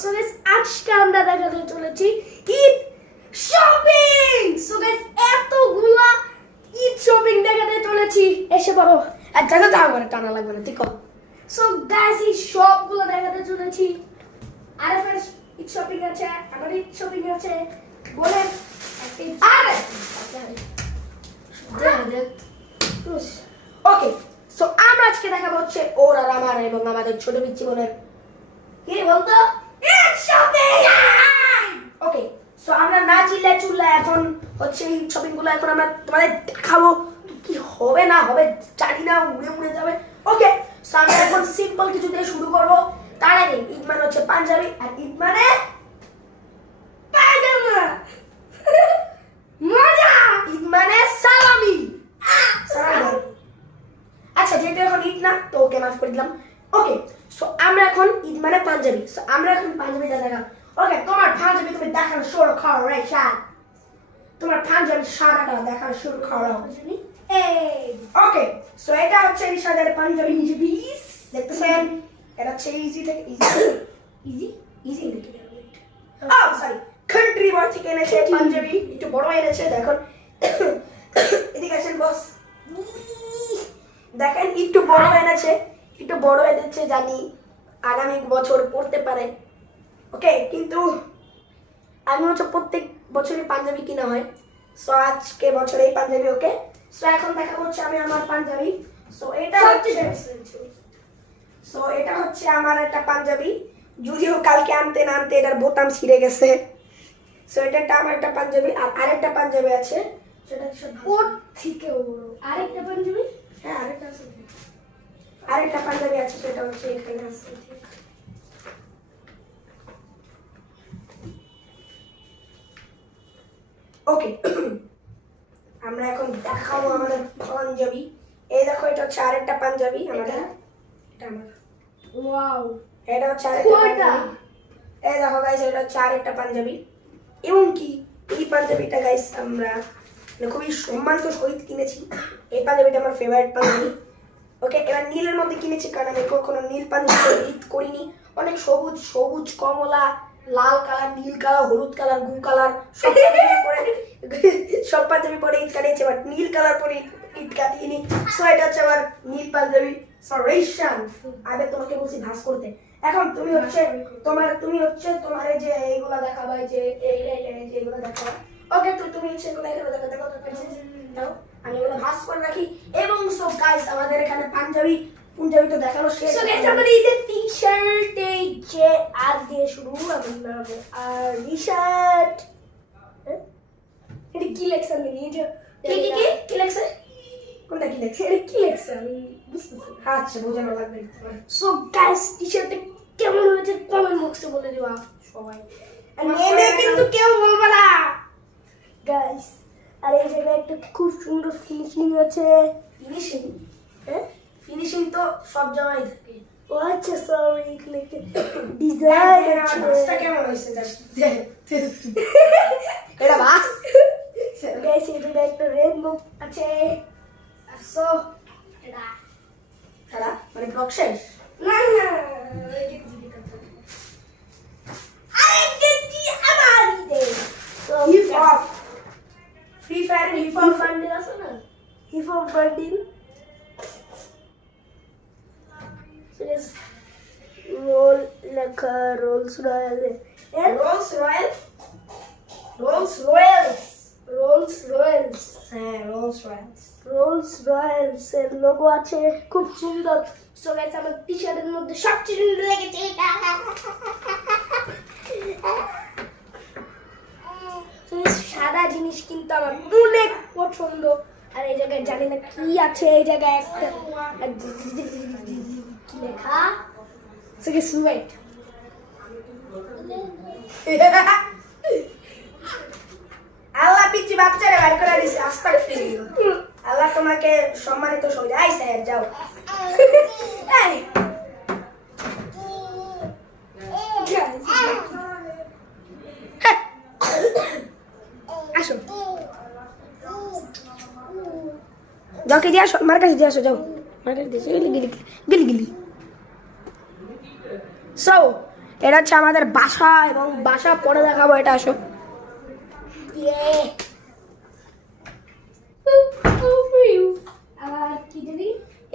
So guys আজকে আমরা দেখাতে চলেছি ঈদ শপিং। সো গাইস এতগুলা ঈদ শপিং দেখাতে চলেছি। এসে পড়ো, আর জায়গা তো আমার টানা লাগবে না, ঠিক আছে? সো গাইস এই সবগুলো দেখাতে চলেছি। আর ফার্স্ট ঈদ শপিং আছে, আমার ঈদ শপিং আছে, বলেন আরে ওকে। সো আমরা আজকে দেখাবো হচ্ছে ওর আর আমার এবং আমাদের ছোট পিচ্চি বোনের কি বলতো ঈদ শপিং। ওকে, সো আমরা না চিল্লা চুল্লা এখন হচ্ছে এই শপিং গুলো এখন আমরা তোমাদের দেখাবো। কি হবে না হবে জানি না, উড়ে উড়ে যাবে। ওকে, সো আমরা এখন সিম্পল কিছু দিয়ে শুরু করবো। তার আগে ঈদ মানে হচ্ছে পাঞ্জাবি, আর ঈদ মানে পায়জামা। মজা। ঈদ মানে সালামি। সালামি। আচ্ছা, যেহেতু এখন ঈদ না তো ওকে মাফ করে দিলাম। ওকে, সো আমরা এখন ঈদ মানে পাঞ্জাবি, সো আমরা এখন পাঞ্জাবিটা দেখাবো। ওকে, তোমার পাঞ্জাবি তুমি দেখানো শুরু করো রে শান। তোমার পাঞ্জাবি সাদাটা দেখানো শুরু করো। ওকে, সো এটা হচ্ছে রিশাদের পাঞ্জাবি পিস, দেখতেছেন? এটা হচ্ছে ইজি থেকে ইজি ইজি ইজি থেকে সরি কান্ট্রি বয় থেকে এনেছে পাঞ্জাবি, একটু বড় এনেছে। দেখুন এদিকে আসেন বস, দেখেন একটু বড় এনেছে, একটু বড় এনেছে, জানি আগামী বছর পড়তে পারে। ওকে, কিন্তু আমি হচ্ছে প্রত্যেক বছরই পাঞ্জাবি কিনা হয়। সো আজকে বছরে এই পাঞ্জাবি। ওকে, সো এখন দেখা হচ্ছে আমি আমার পাঞ্জাবি। সো এটা হচ্ছে আমার একটা পাঞ্জাবি, যদিও কালকে আনতে না আনতে এটার বোতাম ছিঁড়ে গেছে। সো এটা আমার একটা পাঞ্জাবি, আর আরেকটা পাঞ্জাবি আছে সেটা ওর থেকে আরেকটা পাঞ্জাবি। হ্যাঁ, আরেকটা পাঞ্জাবি আছে, সেটা হচ্ছে এখানে আছে। ওকে, আমরা এখন দেখাবো আমাদের পাঞ্জাবি। এই দেখো, এটা হচ্ছে আরেকটা পাঞ্জাবি আমাদের। এটা আমার ওয়াও, এটা হচ্ছে আরেকটা পাঞ্জাবি। এই দেখো গাইস, এটা হচ্ছে আরেকটা পাঞ্জাবি। এবং কি এই পাঞ্জাবিটা গাইস আমরা খুবই সম্মানিত সহিত কিনেছি। এই পাঞ্জাবিটা আমার ফেভারিট পাঞ্জাবি। ওকে, এবার নীলের মধ্যে কিনেছি, কারণ আমি কখনো নীল পাঞ্জাবি ঈদ করিনি। অনেক সবুজ সবুজ, কমলা, লাল কালার, নীল কালার, হলুদ কালার, গু কালার সব পাঞ্জাবি পরে ঈদ কাটিয়েছে, বাট নীল কালার পরে ঈদ কাটিয়েনি। সো এটা হচ্ছে আমার নীল পাঞ্জাবি। সরেশান, আগে তোমাকে বলছি ভাস করতে। এখন তুমি হচ্ছে তোমার এই যে এইগুলা দেখাবা, এই যে এইগুলা দেখাবা। ওকে, তো তুমি হচ্ছে এগুলো দেখো দাও, আমি এগুলো ভাস করে রাখি। এবং সো গাইস আমাদের এখানে পাঞ্জাবি তো দেখানো শেষ। সো গাইস আমাদের ঈদের টি-শার্ট এই যে আর দিয়ে শুরু আর টি-শার্ট। এটা কি লেখছে আমি নিজে কি লেখছে? কোনটা কি লেখছে? এটা কি লেখছে আমি বুঝতেছি। আচ্ছা, বোঝানো লাগবে। সো গাইস টি-শার্টটা কেমন হয়েছে কমেন্ট বক্সে বলে দিবা সবাই, আর নেমে কিন্তু কেউ বলবে না গাইস। আর এই জায়গায় একটা খুব সুন্দর ফিনিশিং আছে। ফিনিশিং? হ্যাঁ, ফিনিশিং তো সব জায়গায় থাকে। ও আচ্ছা, সরি, ডিজাইন আছে। কেমন হয়েছে জাস্ট এটা বাস গাইস। এটা একটা রেনবো আছে। সো এটা খেলা মানে ব্লক শেষ না না, ফ্রি ফায়ার হিপ-হপ বান্ডিল আছে না, হিপ-হপ বান্ডিল। রোল লেখা, Rolls Royce, Rolls Royce, Rolls Royces, Rolls Royces, হ্যাঁ রোলস রয়েলস, রোলস রয়েলস এর লোগো আছে, খুব সুন্দর। সো গাইস আমার টি-শার্টের মধ্যে সবচেয়ে সুন্দর লেগেছে এটা। সাদা জিনিস কিন্তু আমার অনেক পছন্দ। আর এই জায়গায় জানি না কি আছে, এই জায়গায় একটা কি লেখা সুয়েট। আল্লাহ পিচ্চি বাচ্চারে বাইর করে দিছে। আস্তাগফিরুল্লাহ, আল্লাহ তোমাকে সম্মানিত সবাই। আই স্যার যাও। এই আসো, যাও, কে দিয়ে আসো, আমার কাছে দিয়ে আসো, যাও আমার কাছে দিয়ে গিলি গিলি গিলি গিলি। সো এটা হচ্ছে আমাদের বাসা এবং বাসা পরে দেখাবো। এটা আসো। আবার কি জানি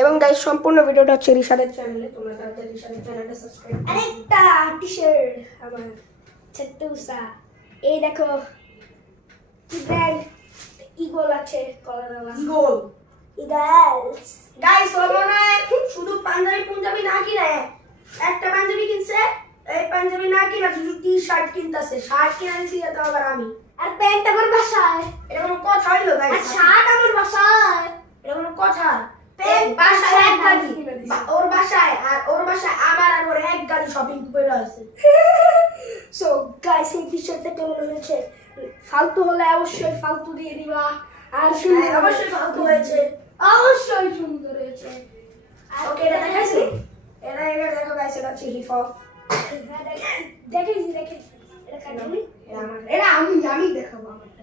এবং গাইস সম্পূর্ণ ভিডিওটা হচ্ছে রিশাদের চ্যানেলে, তোমরা তাড়াতাড়ি রিশাদের চ্যানেলটা সাবস্ক্রাইব করো। আরেকটা টি-শার্ট আমার ছোট্টুসা। এই দেখো কি ব্র্যান্ড, ইগল আছে কলারওয়ালা গোল ইগলস। গাইস ওর মনে হয় শুধু পাঞ্জাবি না কিনে একটা পাঞ্জাবি কিনছে, এই পাঞ্জাবি না কিনা শুধু টি শার্ট কিনতেছে। শার্ট কিনে আনছি এটা আবার আমি। আর প্যান্ট আমার বাসায়, এটা কোনো কথা হইলো আর গাইস? শার্ট আমার বাসায়। এটা কোনো কথা? প্যান্ট বাসায় এক গাড়ি, কিনে দিছে। ওর বাসায় আর ওর বাসায় আমার আর ওর এক গাড়ি শপিং করে আছে। সো গাইস এই টি-শার্টটা কেমন হয়েছে? ফালতু হলে অবশ্যই ফালতু দিয়ে দিবা। আর সুন্দর হ্যাঁ, অবশ্যই ফালতু হয়েছে। অবশ্যই সুন্দর হয়েছে। আর ওকে এটা দেখাইছি, এটা দেখো গাইস, এটা হচ্ছে হিপ হপ। দেখেছি এটা কাটুনি। এটা আমি দেখাবো আমারটা।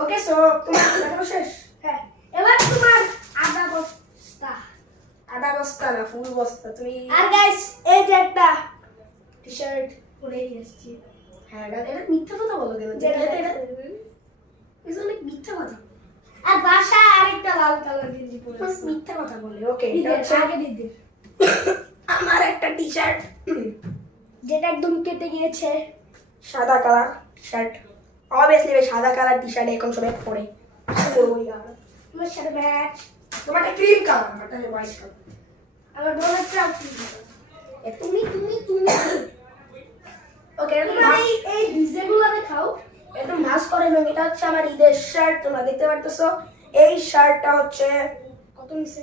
ওকে সো তোমার দেখানো শেষ? হ্যাঁ, এবার তোমার আদা বস্তা। আধা বস্তা না ফুল বস্তা। তুমি আর গাইস এই যে একটা টি-শার্ট পরে এসেছি। হ্যাঁ এটা মিথ্যা কথা বলো কেন? যেটা এটা অনেক মিথ্যা কথা। আর বাসায় আরেকটা লাল কালার গেঞ্জি পরে অনেক আছে। মিথ্যা কথা বলে। ওকে এটা দিদি হচ্ছে আগে দিদি, আমার একটা টি শার্ট, যেটা একদম কেটে গিয়েছে। সাদা কালার টি শার্ট। অবভিয়াসলি সাদা কালার টি শার্ট এখন সবাই পরে। তোমার সাথে ম্যাচ। তোমারটা ক্রিম কালার, আমারটা হোয়াইট কালার। আমার ডোনাল্ড ট্রাম্প। তুমি ওকে তোমার এই ডিজাইনগুলো দেখাও। একদম ভাস করে নেব। এটা হচ্ছে আমার ঈদের শার্ট, তোমরা দেখতে পারতেছো। এই শার্টটা হচ্ছে কত নিছে?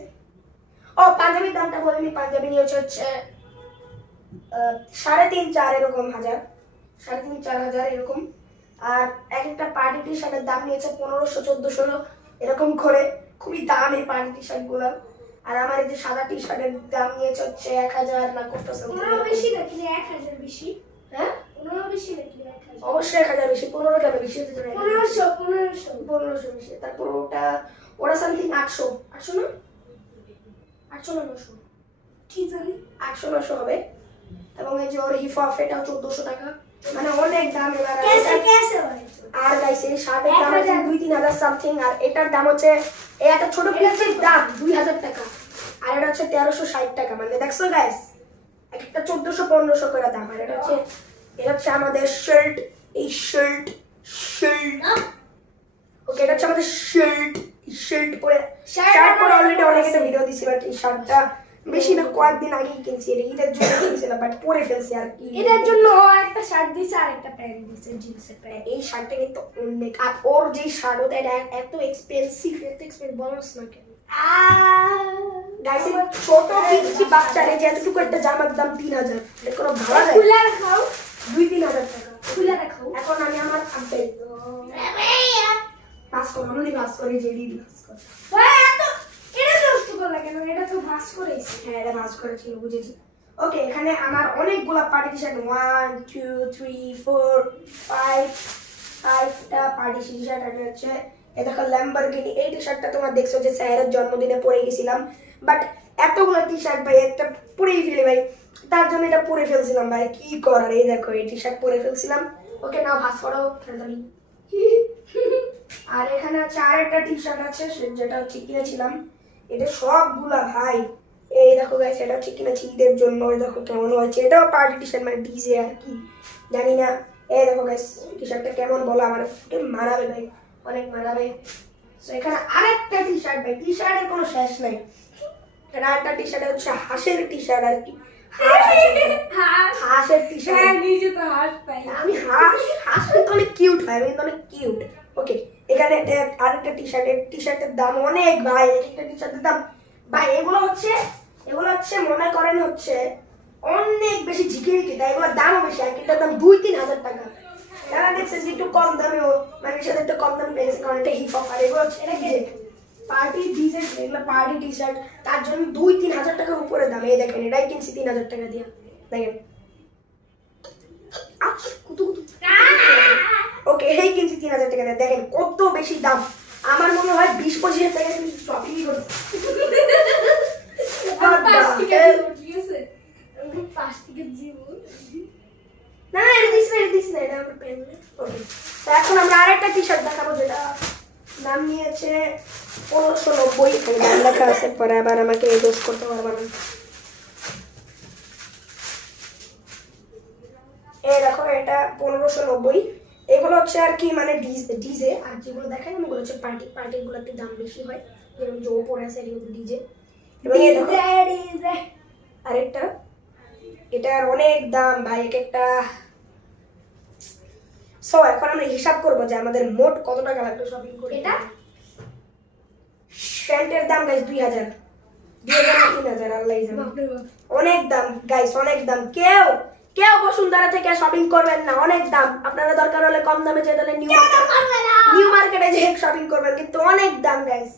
ও পাঞ্জাবির দামটা বলিনি। পাঞ্জাবি নিয়েছে হচ্ছে 3.5-4 এরকম হাজার, 3.5-4 হাজার এরকম। আর এক একটা পার্টি টি শার্টের দাম নিয়েছে 1500-1400 এরকম করে। খুবই দাম এই পার্টি টি শার্ট গুলো। আর আমার এই যে সাদা টি শার্টের দাম নিয়েছে হচ্ছে 1000 না কত পনেরো বেশি নাকি 1000 বেশি? হ্যাঁ 15 বেশি নাকি 1000? অবশ্যই 1000 বেশি। 15 কেন বেশি হতে পারে? 1500 বেশি। তারপর ওটা সামথিং 800 না 800 না 900, কি জানি। 800-900 হবে। এবং এই যে ওর হিপ হপ এটা 1400 টাকা, মানে অনেক দাম। এবার कैसे হয়? আর গাইস এই শার্টের দাম হচ্ছে 2-3 হাজার সামথিং। আর এটার দাম হচ্ছে এই একটা ছোট পিসের দাম 2000 টাকা। আর এটা হচ্ছে 1360 টাকা। মানে দেখছো গাইস একটা 1400-1500 করে দাম। আর এটা হচ্ছে আমাদের শার্ট। এই শার্ট ওকে এটা হচ্ছে আমাদের শার্ট পরে অলরেডি অনেক একটা ভিডিও দিছি। বাট এই শার্টটা বেশি না কয়েকদিন আগেই কিনছি। এটা ঈদের জন্য কিনছিলাম, বাট পরে ফেলছি আর কি। এটার জন্য একটা শার্ট দিছে আর একটা প্যান্ট দিছে, জিন্সের প্যান্ট। এই শার্টটা কিন্তু অনেক। আর ওর যে শার্ট ওটা এত এক্সপেন্সিভ বলছ না কেন? গাইস ছোট পিচ্চি বাচ্চারে যে এতটুকু একটা জামার দাম 3000, এটা কোনো ভাবা যায়? খুলে রাখাও, 2-3 হাজার টাকা। খুলে রাখাও। এখন আমি আমার আপডেট পাস করব, আমি পাস করি যে দিদি পাস করে। ওই এত এটা নষ্ট করলা কেন? এটা তো ভাঁজ করেছি। হ্যাঁ এটা পাস করেছিল, বুঝেছি। ওকে এখানে আমার অনেকগুলা পার্টি শার্ট 1 2 3 4 5 5টা পার্টি শার্ট আছে হচ্ছে। এই দেখো ল্যাম্বরগিনি। এই টি শার্টটা তোমার দেখছো যে স্যারের জন্মদিনে পরে গেছিলাম, বাট এতগুলো টি শার্ট ভাই একটা পরেই ফেলি ভাই। তার জন্য এটা পরে ফেলছিলাম ভাই, কি করার। এই দেখো এই টি শার্ট পরে ফেলছিলাম। ওকে নাও ভাস করো ফেলতালি। আর এখানে হচ্ছে আরেকটা টি শার্ট আছে যেটা হচ্ছে কিনেছিলাম। এটা সবগুলা ভাই এই দেখো গাইস, এটা হচ্ছে কিনেছি ঈদের জন্য। এই দেখো কেমন হয়েছে। এটাও পার্টি টি শার্ট, মানে ডিজে আর কি, জানি না। এই দেখো গাইস টি শার্টটা কেমন বলো? আমার মানাবে ভাই, অনেক মানাবে। তো এখানে আরেকটা টি শার্ট ভাই, টি শার্টের কোনো শেষ নাই। এখানে আরেকটা টি শার্ট হচ্ছে হাঁসের টি শার্ট আর কি। হাঁসের টি শার্ট। হ্যাঁ, নিজে তো হাঁস পাই। আমি হাঁস কিন্তু অনেক কিউট হয়, আমি কিন্তু অনেক কিউট। ওকে এখানে আরেকটা টি শার্টের দাম অনেক ভাই। একটা টি শার্টের দাম ভাই এগুলো হচ্ছে মনে করেন হচ্ছে অনেক বেশি ঝিকিমিকি, তাই এগুলোর দামও বেশি। আর এটার দাম 2-3 হাজার টাকা। যারা দেখছে যে একটু কম দামেও মানে সাথে একটু কম দামে পেয়েছে, কারণ এটা হিপ হপ। আর এগুলো হচ্ছে এটা পার্টি ডিজে, এগুলো পার্টি টি শার্ট, তার জন্য 2-3 হাজার টাকার উপরে দাম। এই দেখেন এটাই কিনছি 3000 টাকা দিয়ে। দেখেন ওকে এই কিনছি 3000 টাকা দিয়ে। দেখেন কত বেশি দাম। আমার মনে হয় 20-25 টাকা তুমি শপিংই করছো। নিয়েছে 1590, এখানে দাম লেখা আছে, পরে আবার আমাকে দোষ করতে পারবে না। এই দেখো এটা 1590, এগুলো হচ্ছে আর কি মানে ডিজে, আর যেগুলো দেখাই ওগুলো হচ্ছে পার্টিগুলোতে দাম বেশি হয়, যেরকম যে পরে আছে এগুলো ডিজে। এবং এই দেখো আরেকটা, এটার অনেক দাম ভাই এক একটা। সো এখন আমরা হিসাব করবো যে আমাদের মোট কত টাকা লাগবে শপিং করে। এটা প্যান্টের দাম গাইস 2000 3000 আল্লাহ জানে, অনেক দাম গাইস, অনেক দাম। কেউ বসুন্ধরা থেকে শপিং করবেন না, অনেক দাম। আপনারা দরকার হলে কম দামে যেতে হলে নিউ মার্কেটে যে শপিং করবেন, কিন্তু অনেক দাম গাইস,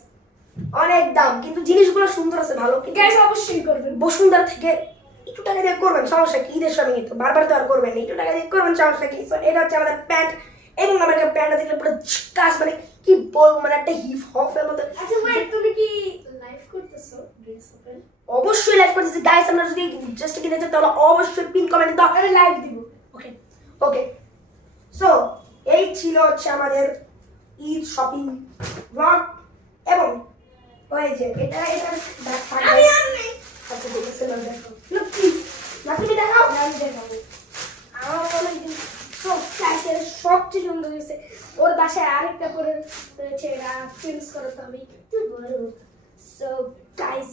অনেক দাম। কিন্তু জিনিসগুলো সুন্দর আছে, ভালো। গাইস অবশ্যই করবেন। বসুন্ধরা থেকে একটু টাকা দিয়ে করবেন, সমস্যা কি? ঈদের শপিং তো বারবার তো আর করবেন না, একটু টাকা দিয়ে করবেন, সমস্যা কি? So, এটা হচ্ছে আমাদের প্যান্ট, এবং আমার প্যান্টটা দেখলে পুরো ঝাকাস, মানে কি বলবো, মানে একটা হিপ হপের মতো। আচ্ছা ওয়েট, তুমি কি লাইভ করতেছো ড্রেস ওপেন? অবশ্যই লাইভ করতেছি গাইস, আমরা যদি জাস্ট কিনে যেতে তাহলে অবশ্যই পিন কমেন্টে দাও, আমি লাইভ দিব। ওকে ওকে। সো এই ছিল হচ্ছে আমাদের ঈদ শপিং ব্লগ, এবং ওই যে এটা আমি আর নেই। আচ্ছা ঠিক আছে, না দেখো না, তুমি দেখাও। আমি দেখাবো। আমার অনেকদিন সব ক্লাসের সবচেয়ে সুন্দর হয়েছে। ওর বাসায় আরেকটা করে রয়েছে, এটা প্রিন্স করতে হবে একটু বড়। সো গাইস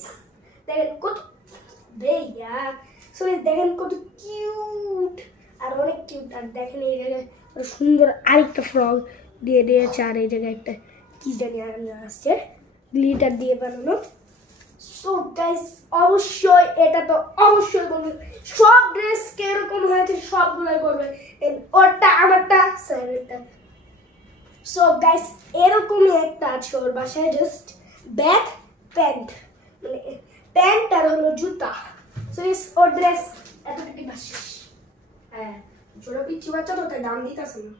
দেখেন কত বেয়া, সো দেখেন কত কিউট, আর অনেক কিউট। আর দেখেন এই জায়গায় কত সুন্দর আরেকটা ফ্রক দিয়ে দিয়েছে, আর এই জায়গায় একটা কি জানি আর আসছে গ্লিটার দিয়ে বানানো। সো গাইস অবশ্যই এটা তো অবশ্যই বলবেন, সব ড্রেস কিরকম হয়েছে সবগুলোই করবে, ওরটা আমারটা স্যারেরটা। সো গাইস এরকমই একটা আছে ওর বাসায়, জাস্ট ব্যাগ প্যান্ট, মানে প্যান্ট আর হলো জুতা। সো ওর ড্রেস এতটুকু বাস শেষ। হ্যাঁ, ছোট পিচ্ছি বাচ্চা তো তাই দাম দিতেছে না।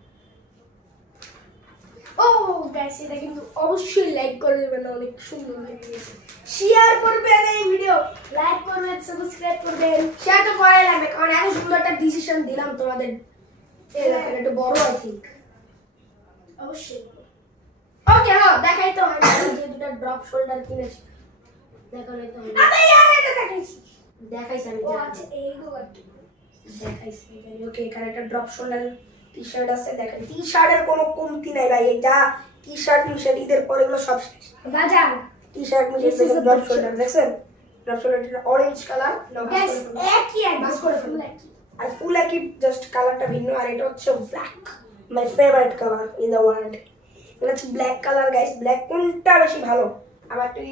ও গাইস এটা কিন্তু অবশ্যই লাইক করে দেবেন, অনেক সুন্দর লেগেছে। শেয়ার করবেন এই ভিডিও, লাইক করবেন, সাবস্ক্রাইব করবেন। শেয়ার তো করাই লাগবে, কারণ এত সুন্দর একটা ডিসিশন দিলাম তোমাদের, এই দেখেন একটু বড় আই থিঙ্ক। অবশ্যই ওকে হ্যাঁ, দেখাই তো হয় না, যে দুটো ড্রপ শোল্ডার কিনেছি, দেখাই তো হয় না। আমি আর এটা দেখাইছি। দেখাইছি আমি, ও আচ্ছা এইগুলো আর কি দেখাইছি জানি। ওকে, এখানে একটা ড্রপ শোল্ডার টি শার্ট আছে, দেখেন টি শার্টের কোনো কমতি নাই ভাই, এটা টি শার্ট ঈদের পরে এগুলো সব শেষ। বাজার। টি শার্ট মিশে ড্রপ শোল্ডার দেখছেন, ড্রপ শোল্ডারটা অরেঞ্জ কালার, গাইস একই বাস করে একদম ফেলুন। একই। আর ফুল একই, জাস্ট কালারটা ভিন্ন। আর এটা হচ্ছে black, my favourite colour in the world. এটা হচ্ছে ব্ল্যাক কালার গাইস। ব্ল্যাক কোনটা বেশি ভালো, আমার তুই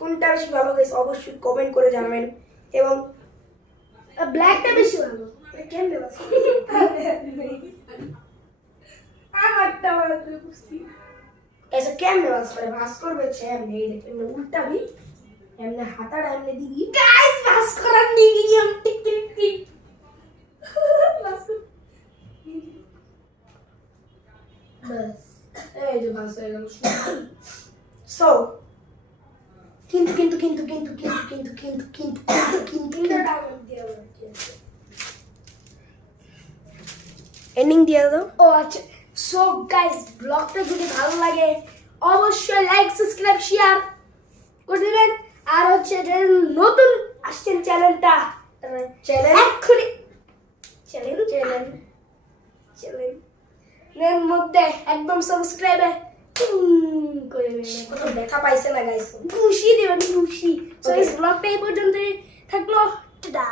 কোনটা বেশি ভালো গাইস অবশ্যই কমেন্ট করে জানাবেন। এবং ব্ল্যাকটা বেশি ভালো। এটা কেমনে বাস আমারটা ভালো করে বুঝছি। এসে কেমনে বাস করে, বাস করবে হচ্ছে এমনি, এই দেখেন উল্টাবি, এমনি হাতাটা এমনি দিবি। গাইস বাস করার নিয়ম টিক টিক টিক। বাস বাস এই যে বাস হয়ে গেল। সো কিন্তু কিন্তু কিন্তু কিন্তু কিন্তু কিন্তু কিন্তু কিন্তু কিন্তু কিন্তু ডাউনলোড দিয়ে বলছি। এন্ডিং দিয়ে দাও। ও আচ্ছা, সো গাইস ব্লগটা যদি ভালো লাগে অবশ্যই লাইক সাবস্ক্রাইব শেয়ার করে দিবেন। আর হচ্ছে যে নতুন আসছেন চ্যানেলটা, চ্যানেল এক্ষুনি চ্যানেল এর মধ্যে একদম সাবস্ক্রাইবে করে দেবেন। কত দেখা পাইছে না গাইস, খুশি দেবেন খুশি। সো এই ব্লগটা এই পর্যন্তই থাকলো, টাটা।